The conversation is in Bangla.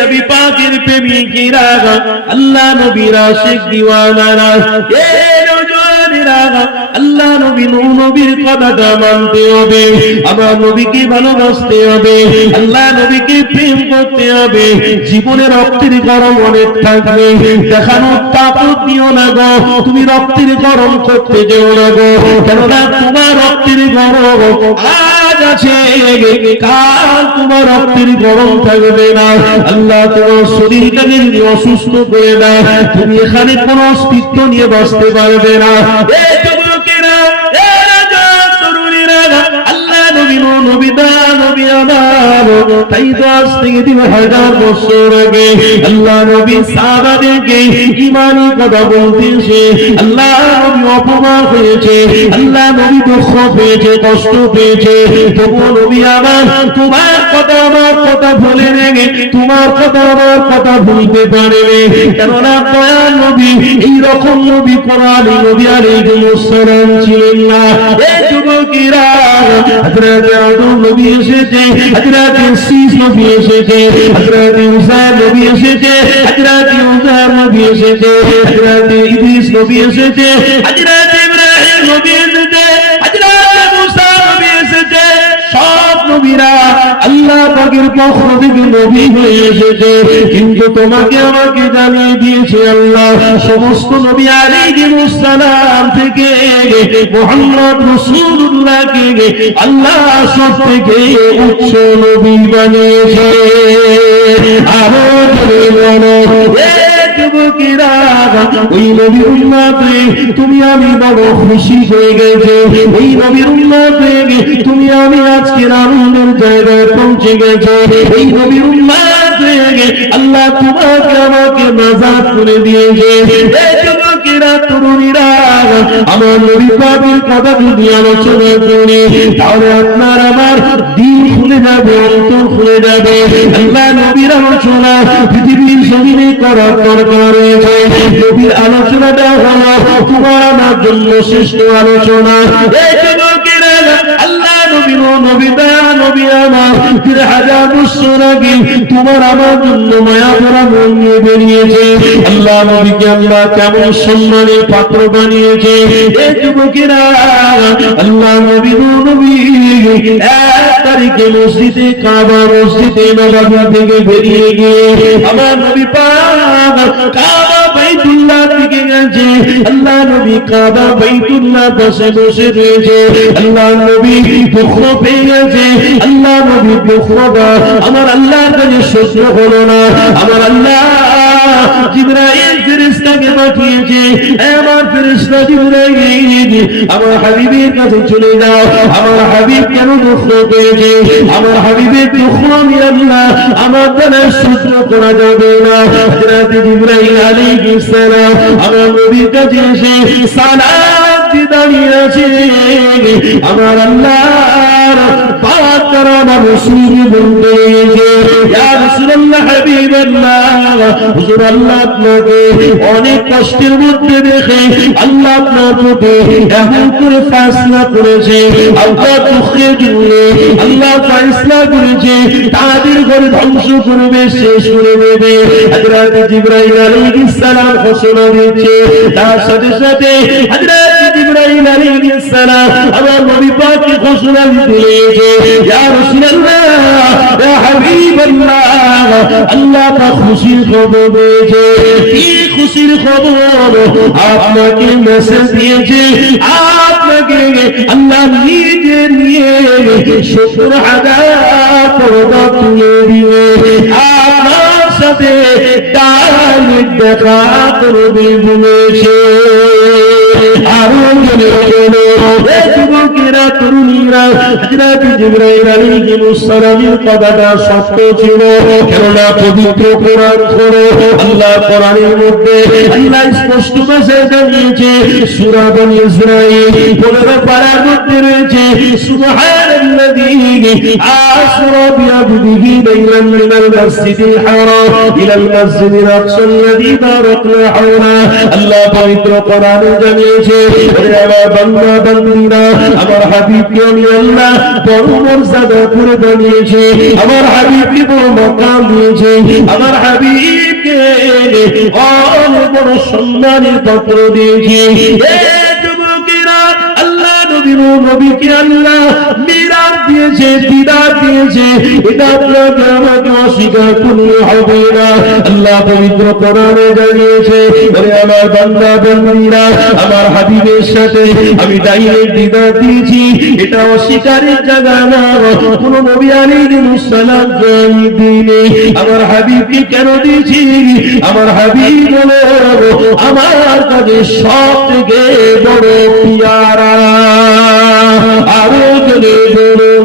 নবী পাকের প্রেমিকেরা, আল্লাহ নবীর আশিক দিওয়ানারা, আল্লাহ নবী নবীর কথাটা মানতে হবে, আমার নবীকে ভালোবাসতে হবে, আল্লাহ নবীকে প্রেম করতে হবে। জীবনে রক্তের গরম অনেক থাকবে, দেখানোর তাপত দিও না গো, তুমি রক্তের গরম করতে যেও না গো, কেননা তোমার রক্তের গরম আজ আছে, কাল তোমার রক্তের গরম থাকবে না। আল্লাহ তোমার শরীরটাকে যদি অসুস্থ করে দেয়, তুমি এখানে কোন অস্তিত্ব নিয়ে বাঁচতে পারবে না। তাই তো আজ থেকে 2000 বছর আগে আল্লাহ নবী সাহাবাদেরকে ঈমানি কথা বলতেছে, আল্লাহ নবী অপমান হয়েছে, আল্লাহ নবী দুঃখ পেয়েছে, কষ্ট পেয়েছে, তবুও নবী আমার তোমার কথা আমার কথা ভুলে রেখে তোমার কথা আমার কথা ভুলতে পারেনি, কেননা দয়াল নবী এইরকম নবী কোরআন নবী আলাইহিস সালাম ছিলেন না। এই যুবকেরা, হযরত আদম নবী এসেছে, হযরত ঈসা নবী এসেছে, হযরত ঈসা নবী এসেছে, হযরত ইউনুস নবী এসেছে, হযরত ইদ্রিস নবী এসেছে, হযরত ইব্রাহিম নবী এসেছে, হযরত মুসা নবী এসেছে। সব নবীরা আল্লাহ পাকের পক্ষ থেকে নবী হয়ে এসেছে, কিন্তু তোমাকে আমাকে জানিয়ে দিয়েছে আল্লাহ সমস্ত নবী আলাইহিস সালাম থেকে মুহাম্মদ রাসূলুল্লাহকে আল্লাহ সব থেকে উচ্চ নবী বানিয়েছে। আরো বলো যুবকেরা, ওই নবীর উম্মতে তুমি আমি বড় খুশি হয়ে গেছে, ওই নবীর উম্মতে তুমি আমি আজকের আনন্দের জায়গায় পৌঁছে গেছে, ওই নবীর উম্মতে আল্লাহ তোমাকে আমাকে নাজাত করে দিয়েছে। এই যুবকেরা, তরুণীরা, আমার নবী পাকের কথা যদি আলোচনা করি, তাহলে আপনার আমার দিন খুলে যাবে, অন্তর খুলে যাবে। আল্লাহ নবীর আলোচনা পৃথিবীর জমিনে করার দরকার রয়েছে। নবীর আলোচনাটা হলো তোমার আমার জন্য শ্রেষ্ঠ আলোচনা। এই যুবকেরা, আল্লাহ নবী নবী দয়া নবী আমার 3000 বছর আগে তোমার আমার জন্য মায়া ভরা মন নিয়ে বেরিয়েছে। আল্লাহ নবীকে আল্লাহ কেমন সম্মানের পাত্র বানিয়েছে। এই যুবকেরা, আল্লাহ নবী নবী 1 তারিখে মসজিদে কাবা, মসজিদে নববী থেকে বেরিয়ে গিয়ে আমার নবী পাক কাবা বাইতুল্লাহ দিকে গেছে। আল্লাহ নবী কাবা বাইতুল্লাহ বসে বসে রয়েছে। আল্লাহ নবী দুঃখ পেয়ে গেছে। আল্লাহ নবী দুঃখটা আমার আল্লাহর কাছে সহ্য হলো না। আমার আল্লাহ জিবরাইল ফেরেশতাকে পাঠিয়েছে, আমার ফেরেশতা জিবরাইল আমার হাবিবের কাছে চলে যাও, আমার হাবিব কেন দুঃখ পেয়েছে, আমার হাবিবের দুঃখ আমি আল্লাহ আমার দ্বারা সহ্য করা যাবে না। হযরত জিবরাইল আলাইহিস সালাম আমার নবীর কাছে এসে সালাত দিয়ে দাঁড়িয়ে আছে। আমার আল্লাহর পাক করা রাসূল বলতে ইয়া রাসূলুল্লাহ হাবিবাল্লাহ, হুজুর আল্লাহ আপনাকে অনেক কষ্টের মধ্যে দেখে আল্লাহ আপনার প্রতি এমন করে ফয়সালা করেছে, আল্লাহ দুঃখের জন্য আল্লাহ ফয়সালা করেছে তাদের ঘরে ধ্বংস করবে, শেষ করে দেবে। হযরত জিবরাইল আলাইহিস সালাম ঘোষণা দিয়েছে, তার সাথে সাথে হযরত জিবরাইল আলাইহিস সালাম আমার নবী পাককে ঘোষণা দিয়েছে, ইয়া রাসূলুল্লাহ, ইয়া হাবিবাল্লাহ, আল্লাহ পাক খুশির খবর দিয়েছে। কি খুশির খবর? আপনাকে মেসেজ দিয়েছে, আপনাকে আল্লাহ নিজে নিয়ে 70,000 পর্দা তুলে দিবে, আপনার সাথে ডাইরেক্ট দেখা করবে বলেছে। আরো যুবকেরা, তরুণীরা, হযরত জিবরাইল আলাইহিস সালামের কথাটা সত্য ছিল, কেননা পবিত্র কোরআন পড়ো, আল্লাহ কোরআনের মধ্যে আল্লাহ স্পষ্ট ভাষায় জানিয়েছে। সূরা বনী ইসরাঈল 15 পারার মধ্যে রয়েছে, সুবহান الذي أسرى بعبده ليلا من المسجد الحرام إلى المسجد الأقصى الذي باركنا حوله الله পবিত্র কোরআনে জানিয়েছে ওরে আমার বান্দা বান্দীরা আমার হাবিবকে আমি আল্লাহ বড় মর্যাদা করে বানিয়েছি আমার হাবিবকে বড় মাকাম দিয়েছে আমার হাবিবকে অনেক বড় সম্মানের পাত্র দিয়েছি এ যুবকেরা আল্লাহ নবীকে আল্লাহ মিরাজ দিয়েছে দিদার দিয়েছে এটা আপনাকে আমাকে অস্বীকার করলে হবে না আল্লাহ পবিত্র কোরআনে জানিয়েছে ওরে আমার বান্দা বান্দীরা আমার হাবিবের সাথে আমি ডাইরেক্ট দিদার দিয়েছি এটা অস্বীকারের জায়গা না কোন নবী আলাইহিস সালাম আমি দিইনি আমার হাবিবকে কেন দিয়েছি আমার হাবিব হলো আমার কাছে সবথেকে বড় পিয়ারা আরো জনে বলুন